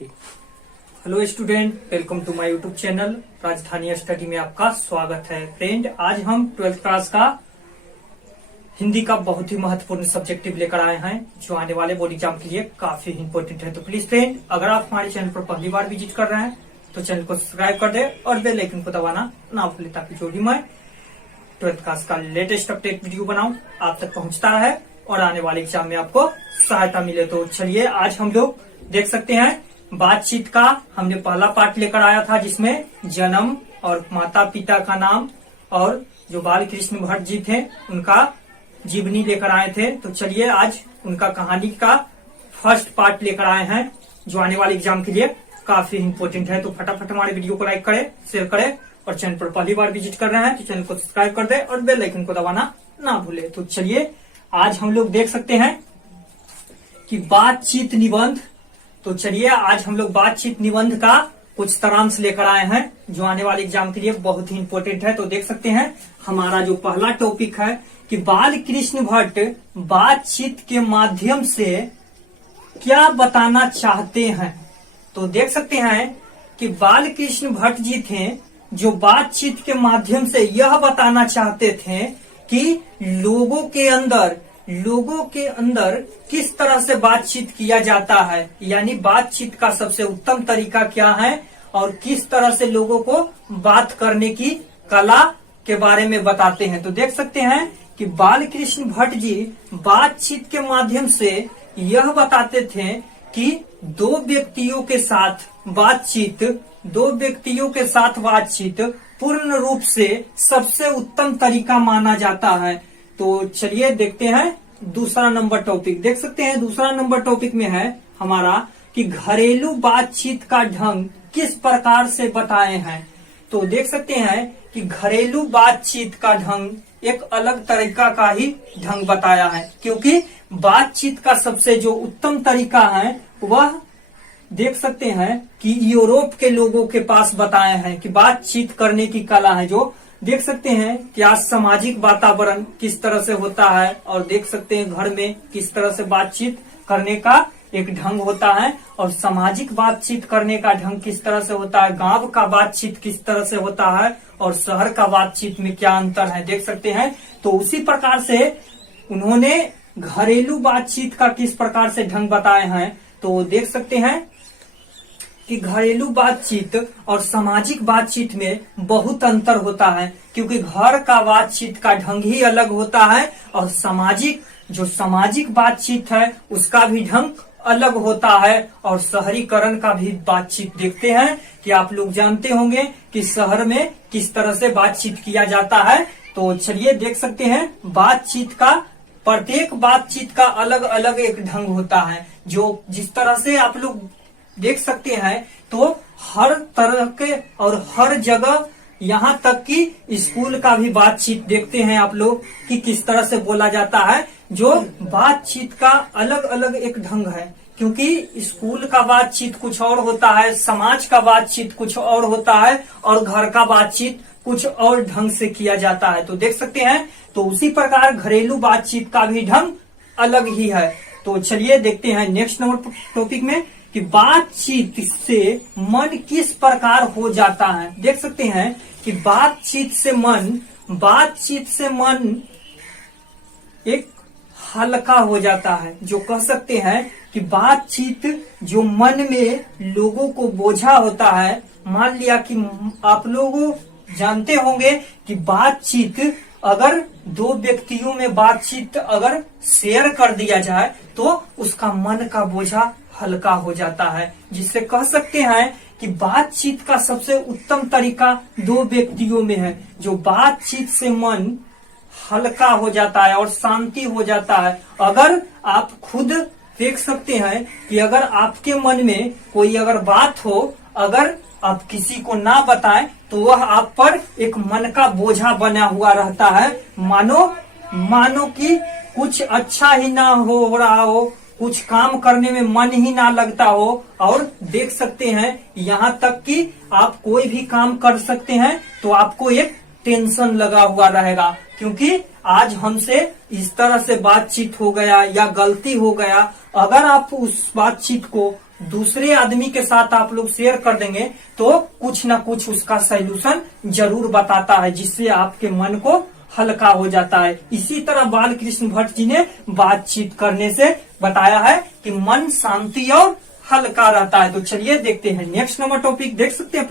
50। Hello student, welcome to my YouTube channel Rajdhani study में आपका स्वागत है। फ्रेंड, आज हम 12th क्लास का हिंदी का बहुत ही महत्वपूर्ण सब्जेक्टिव लेकर आए हैं जो आने वाले बोर्ड एग्जाम के लिए काफी इंपॉर्टेंट है। तो प्लीज फ्रेंड, अगर आप हमारे चैनल पर पहली बार विजिट कर रहे हैं तो चैनल को सब्सक्राइब कर दे और बेल आइकन को दबाना ना भूले, ताकि जो भी मैं 12th क्लास का लेटेस्ट अपडेट वीडियो बनाऊं आप तक पहुंचता रहे और आने वाले एग्जाम में आपको सहायता मिले। तो चलिए, आज हम लोग देख सकते हैं बातचीत का हमने पहला पार्ट लेकर आया था, जिसमें जन्म और माता पिता का नाम और जो बाल कृष्ण भट्ट जी थे उनका जीवनी लेकर आए थे। तो चलिए, आज उनका कहानी का फर्स्ट पार्ट लेकर आए हैं जो आने वाले एग्जाम के लिए काफी इंपॉर्टेंट है। तो फटाफट हमारे वीडियो को लाइक करें, शेयर करें और चैनल पर पहली बार विजिट कर रहे हैं तो चैनल को सब्सक्राइब कर दे और बेल आइकन को दबाना ना भूले। तो चलिए, आज हम लोग देख सकते हैं कि बातचीत निबंध। तो चलिए, आज हम लोग बातचीत निबंध का कुछ सारांश लेकर आए हैं जो आने वाले एग्जाम के लिए बहुत ही इंपॉर्टेंट है। तो देख सकते हैं, हमारा जो पहला टॉपिक है कि बाल कृष्ण भट्ट बातचीत के माध्यम से क्या बताना चाहते हैं। तो देख सकते हैं कि बाल कृष्ण भट्ट जी थे जो बातचीत के माध्यम से यह बताना चाहते थे कि लोगों के अंदर किस तरह से बातचीत किया जाता है, यानी बातचीत का सबसे उत्तम तरीका क्या है और किस तरह से लोगों को बात करने की कला के बारे में बताते हैं। तो देख सकते हैं कि बाल कृष्ण भट्ट जी बातचीत के माध्यम से यह बताते थे कि दो व्यक्तियों के साथ बातचीत पूर्ण रूप से सबसे उत्तम तरीका माना जाता है। तो चलिए देखते हैं दूसरा नंबर टॉपिक। देख सकते हैं दूसरा नंबर टॉपिक में है हमारा कि घरेलू बातचीत का ढंग किस प्रकार से बताए हैं। तो देख सकते हैं कि घरेलू बातचीत का ढंग एक अलग तरीका का ही ढंग बताया है, क्योंकि बातचीत का सबसे जो उत्तम तरीका है वह देख सकते हैं कि यूरोप के लोगों के पास बताए हैं कि बातचीत करने की कला है। जो देख सकते हैं कि आज सामाजिक वातावरण किस तरह से होता है और देख सकते हैं घर में किस तरह से बातचीत करने का एक ढंग होता है और सामाजिक बातचीत करने का ढंग किस तरह से होता है, गांव का बातचीत किस तरह से होता है और शहर का बातचीत में क्या अंतर है, देख सकते हैं। तो उसी प्रकार से उन्होंने घरेलू बातचीत का किस प्रकार से ढंग बताए हैं। तो देख सकते हैं कि घरेलू बातचीत और सामाजिक बातचीत में बहुत अंतर होता है, क्योंकि घर का बातचीत का ढंग ही अलग होता है और सामाजिक बातचीत है उसका भी ढंग अलग होता है। और शहरीकरण का भी बातचीत देखते हैं कि आप लोग जानते होंगे कि शहर में किस तरह से बातचीत किया जाता है। तो चलिए देख सकते हैं प्रत्येक बातचीत का अलग अलग एक ढंग होता है। जो जिस तरह से आप लोग देख सकते हैं, तो हर तरह के और हर जगह, यहाँ तक कि स्कूल का भी बातचीत देखते हैं आप लोग कि किस तरह से बोला जाता है। जो बातचीत का अलग अलग एक ढंग है, क्योंकि स्कूल का बातचीत कुछ और होता है, समाज का बातचीत कुछ और होता है और घर का बातचीत कुछ और ढंग से किया जाता है। तो देख सकते हैं, तो उसी प्रकार घरेलू बातचीत का भी ढंग अलग ही है। तो चलिए देखते हैं नेक्स्ट नंबर टॉपिक में कि बातचीत से मन किस प्रकार हो जाता है। देख सकते हैं कि बातचीत से मन एक हल्का हो जाता है। जो कह सकते हैं कि बातचीत जो मन में लोगों को बोझा होता है, मान लिया कि आप लोग जानते होंगे कि बातचीत अगर दो व्यक्तियों में बातचीत अगर शेयर कर दिया जाए तो उसका मन का बोझा हल्का हो जाता है, जिससे कह सकते हैं कि बातचीत का सबसे उत्तम तरीका दो व्यक्तियों में है। जो बातचीत से मन हल्का हो जाता है और शांति हो जाता है। अगर आप खुद देख सकते हैं कि अगर आपके मन में कोई अगर बात हो, अगर आप किसी को ना बताएं तो वह आप पर एक मन का बोझा बना हुआ रहता है। मानो कि कुछ अच्छा ही ना हो रहा हो, कुछ काम करने में मन ही ना लगता हो। और देख सकते हैं यहाँ तक कि आप कोई भी काम कर सकते हैं तो आपको एक टेंशन लगा हुआ रहेगा, क्योंकि आज हमसे इस तरह से बातचीत हो गया या गलती हो गया। अगर आप उस बातचीत को दूसरे आदमी के साथ आप लोग शेयर कर देंगे तो कुछ ना कुछ उसका सॉल्यूशन जरूर बताता है, जिससे आपके मन को हल्का हो जाता है। इसी तरह बालकृष्ण भट्ट जी ने बातचीत करने से बताया है कि मन शांति और हल्का रहता है। तो चलिए देखते हैं नेक्स्ट नंबर टॉपिक। देख सकते हैं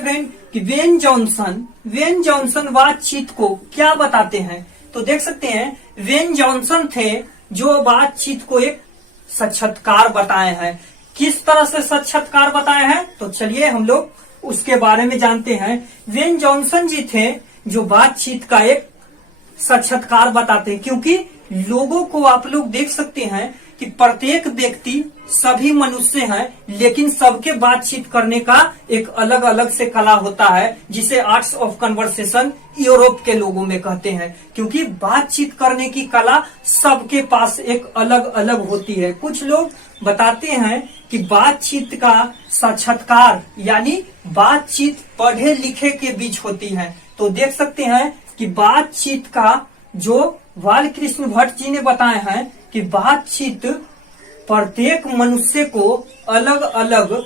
फ्रेंड कि वेन जॉनसन बातचीत को क्या बताते हैं। तो देख सकते हैं वेन जॉनसन थे जो बातचीत को एक साक्षात्कार बताए हैं। किस तरह से साक्षात्कार बताए हैं, तो चलिए हम लोग उसके बारे में जानते हैं। वेन जॉनसन जी थे जो बातचीत का एक साक्षात्कार बताते हैं, क्योंकि लोगों को आप लोग देख सकते हैं कि प्रत्येक व्यक्ति सभी मनुष्य हैं, लेकिन सबके बातचीत करने का एक अलग अलग से कला होता है, जिसे आर्ट्स ऑफ कन्वर्सेशन यूरोप के लोगों में कहते हैं। क्योंकि बातचीत करने की कला सबके पास एक अलग अलग होती है। कुछ लोग बताते हैं कि बातचीत का साक्षात्कार यानी बातचीत पढ़े लिखे के बीच होती है। तो देख सकते हैं कि बातचीत का जो बालकृष्ण भट्ट जी ने बताए हैं कि बातचीत प्रत्येक मनुष्य को अलग अलग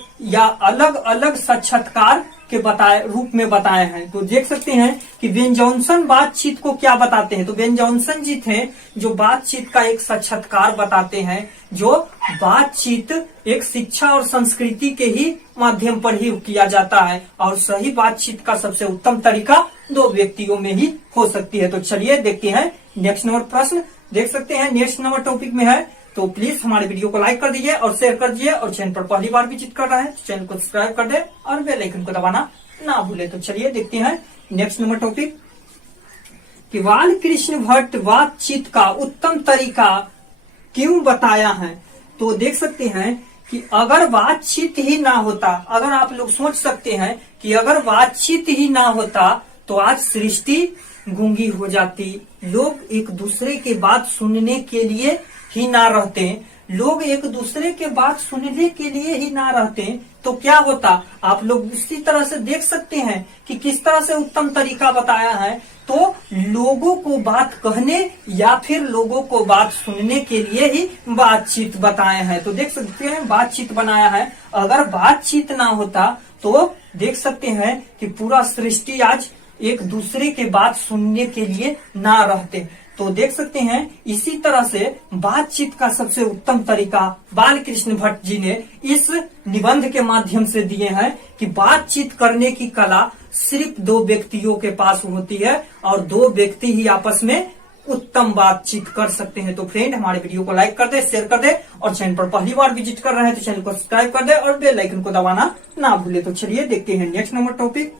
साक्षात्कार के रूप में बताए हैं। तो देख सकते हैं कि वेन जॉनसन बातचीत को क्या बताते हैं। तो वेन जॉनसन जी थे जो बातचीत का एक साक्षात्कार बताते हैं, जो बातचीत एक शिक्षा और संस्कृति के ही माध्यम पर ही किया जाता है, और सही बातचीत का सबसे उत्तम तरीका दो व्यक्तियों में ही हो सकती है। तो चलिए देखते हैं नेक्स्ट नंबर प्रश्न। देख सकते हैं नेक्स्ट नंबर टॉपिक में है, तो प्लीज हमारे वीडियो को लाइक कर दीजिए और शेयर कर दीजिए, और चैनल पर पहली बार विजिट कर रहे हैं तो चैनल को सब्सक्राइब कर दे और बेल आइकन को दबाना ना भूले। तो चलिए देखते हैं नेक्स्ट नंबर टॉपिक कि बालकृष्ण भट्ट बातचीत का उत्तम तरीका क्यों बताया है। तो देख सकते हैं कि अगर बातचीत ही ना होता, अगर आप लोग सोच सकते हैं कि अगर बातचीत ही ना होता तो आज सृष्टि गूंगी हो जाती, लोग एक दूसरे की बात सुनने के लिए ही ना रहते, लोग एक दूसरे के बात सुनने के लिए ही ना रहते तो क्या होता। आप लोग इसी तरह से देख सकते हैं कि किस तरह से उत्तम तरीका बताया है। तो लोगों को बात कहने या फिर लोगों को बात सुनने के लिए ही बातचीत बताए हैं। तो देख सकते हैं बातचीत बनाया है। अगर बातचीत ना होता तो देख सकते हैं कि पूरा सृष्टि आज एक दूसरे के बात सुनने के लिए ना रहते। तो देख सकते हैं इसी तरह से बातचीत का सबसे उत्तम तरीका बालकृष्ण भट्ट जी ने इस निबंध के माध्यम से दिए हैं कि बातचीत करने की कला सिर्फ दो व्यक्तियों के पास होती है, और दो व्यक्ति ही आपस में उत्तम बातचीत कर सकते हैं। तो फ्रेंड हमारे वीडियो को लाइक कर दे, शेयर कर दे, और चैनल पर पहली बार विजिट कर रहे हैं तो चैनल को सब्सक्राइब कर दे और बेल आइकन को दबाना ना भूले। तो चलिए देखते हैं नेक्स्ट नंबर टॉपिक।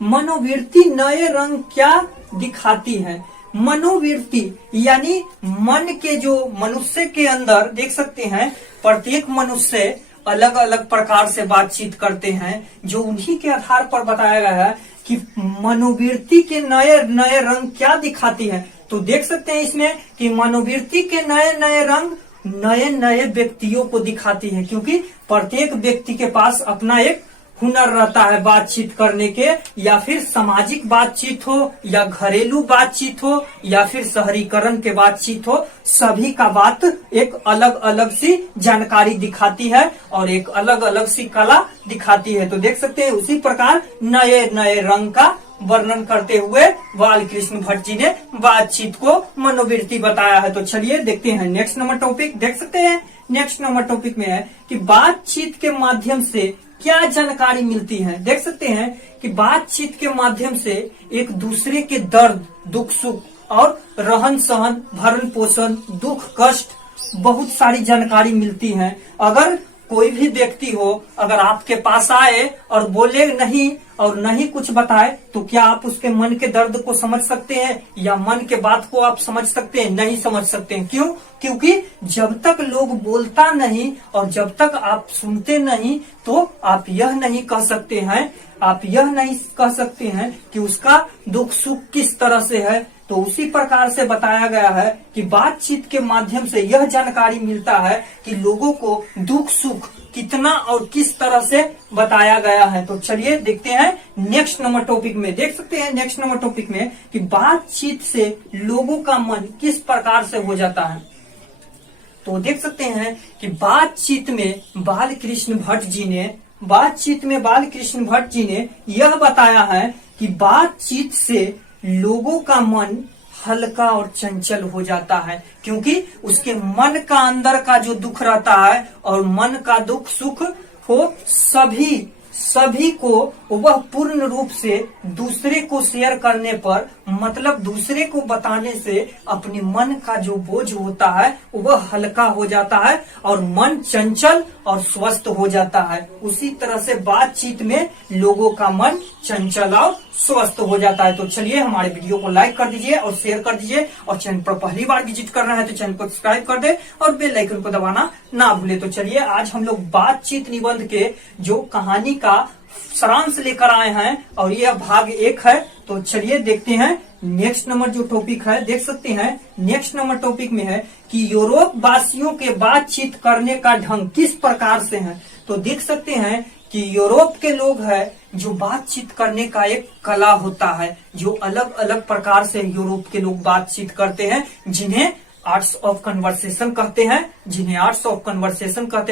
मनोवृत्ति नए रंग क्या दिखाती है। मनोवृत्ति यानी मन के जो मनुष्य के अंदर देख सकते हैं प्रत्येक मनुष्य अलग अलग प्रकार से बातचीत करते हैं, जो उन्हीं के आधार पर बताया गया है कि मनोवृत्ति के नए नए रंग क्या दिखाती है। तो देख सकते हैं इसमें कि मनोवृत्ति के नए नए रंग नए नए व्यक्तियों को दिखाती है, क्योंकि प्रत्येक व्यक्ति के पास अपना एक हुनर रहता है बातचीत करने के, या फिर सामाजिक बातचीत हो या घरेलू बातचीत हो या फिर शहरीकरण के बातचीत हो, सभी का बात एक अलग अलग सी जानकारी दिखाती है और एक अलग अलग सी कला दिखाती है। तो देख सकते हैं उसी प्रकार नए नए रंग का वर्णन करते हुए बालकृष्ण भट्ट जी ने बातचीत को मनोवृत्ति बताया है। तो चलिए देखते हैं नेक्स्ट नंबर टॉपिक। देख सकते हैं नेक्स्ट नंबर टॉपिक में है कि बातचीत के माध्यम से क्या जानकारी मिलती है। देख सकते हैं कि बातचीत के माध्यम से एक दूसरे के दर्द, दुख, सुख और रहन सहन, भरण पोषण, दुख, कष्ट, बहुत सारी जानकारी मिलती है। अगर कोई भी व्यक्ति हो, अगर आपके पास आए और बोले नहीं और नहीं कुछ बताए, तो क्या आप उसके मन के दर्द को समझ सकते हैं या मन के बात को आप समझ सकते हैं? नहीं समझ सकते हैं। क्यों? क्योंकि जब तक लोग बोलता नहीं और जब तक आप सुनते नहीं तो आप यह नहीं कह सकते हैं कि उसका दुख सुख किस तरह से है। तो उसी प्रकार से बताया गया है कि बातचीत के माध्यम से यह जानकारी मिलता है कि लोगों को दुख सुख कितना और किस तरह से बताया गया है। तो चलिए देखते हैं नेक्स्ट नंबर टॉपिक में। देख सकते हैं नेक्स्ट नंबर टॉपिक में कि बातचीत से लोगों का मन किस प्रकार से हो जाता है। तो देख सकते हैं कि बातचीत में बालकृष्ण भट्ट जी ने यह बताया है कि बातचीत से लोगों का मन हल्का और चंचल हो जाता है, क्योंकि उसके मन का अंदर का जो दुख रहता है और मन का दुख सुख हो सभी को वह पूर्ण रूप से दूसरे को शेयर करने पर, मतलब दूसरे को बताने से अपने मन का जो बोझ होता है वह हल्का हो जाता है और मन चंचल और स्वस्थ हो जाता है। उसी तरह से बातचीत में लोगों का मन चंचल और स्वस्थ हो जाता है। तो चलिए हमारे वीडियो को लाइक कर दीजिए और शेयर कर दीजिए, और चैनल पर पहली बार विजिट कर रहे हैं तो चैनल को सब्सक्राइब कर दे और बेल आइकन को दबाना ना भूले। तो चलिए आज हम लोग बातचीत निबंध के जो कहानी का सारांश लेकर आए हैं और यह भाग 1 है। तो चलिए देखते हैं नेक्स्ट नंबर जो टॉपिक है। देख सकते हैं नेक्स्ट नंबर टॉपिक में है कि यूरोप वासियों के बातचीत करने का ढंग किस प्रकार से है। तो देख सकते हैं कि यूरोप के लोग हैं जो बातचीत करने का एक कला होता है, जो अलग अलग प्रकार से यूरोप के लोग बातचीत करते हैं, जिन्हें आर्ट्स ऑफ कन्वर्सेशन कहते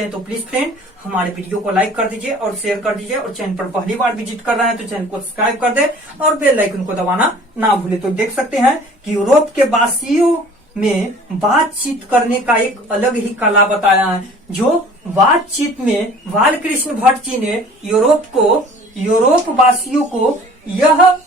हैं। तो प्लीज फ्रेंड हमारे वीडियो को लाइक कर दीजिए और शेयर कर दीजिए, और चैनल पर पहली बार विजिट कर रहे हैं तो चैनल को सब्सक्राइब कर दे और बेल आइकन को दबाना ना भूले। तो देख सकते हैं कि यूरोप के वासियों में बातचीत करने का एक अलग ही कला बताया है, जो बातचीत में बालकृष्ण भट्ट जी ने यूरोप वासियों को यह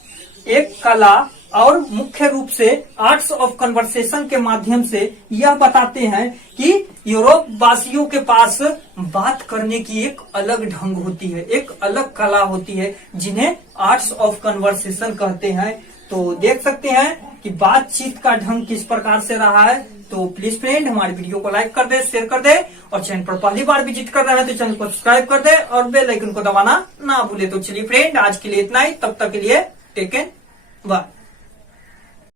एक कला और मुख्य रूप से आर्ट्स ऑफ कन्वर्सेशन के माध्यम से यह बताते हैं कि यूरोप वासियों के पास बात करने की एक अलग ढंग होती है, एक अलग कला होती है, जिन्हें आर्ट्स ऑफ कन्वर्सेशन कहते हैं। तो देख सकते हैं कि बातचीत का ढंग किस प्रकार से रहा है। तो प्लीज फ्रेंड हमारे वीडियो को लाइक कर दे, शेयर कर दे, और चैनल पर पहली बार विजिट कर रहे हैं तो चैनल को सब्सक्राइब कर दे और बेल आइकन को दबाना ना भूले। तो चलिए फ्रेंड आज के लिए इतना ही, तब तक के लिए टेक केयर, बाय।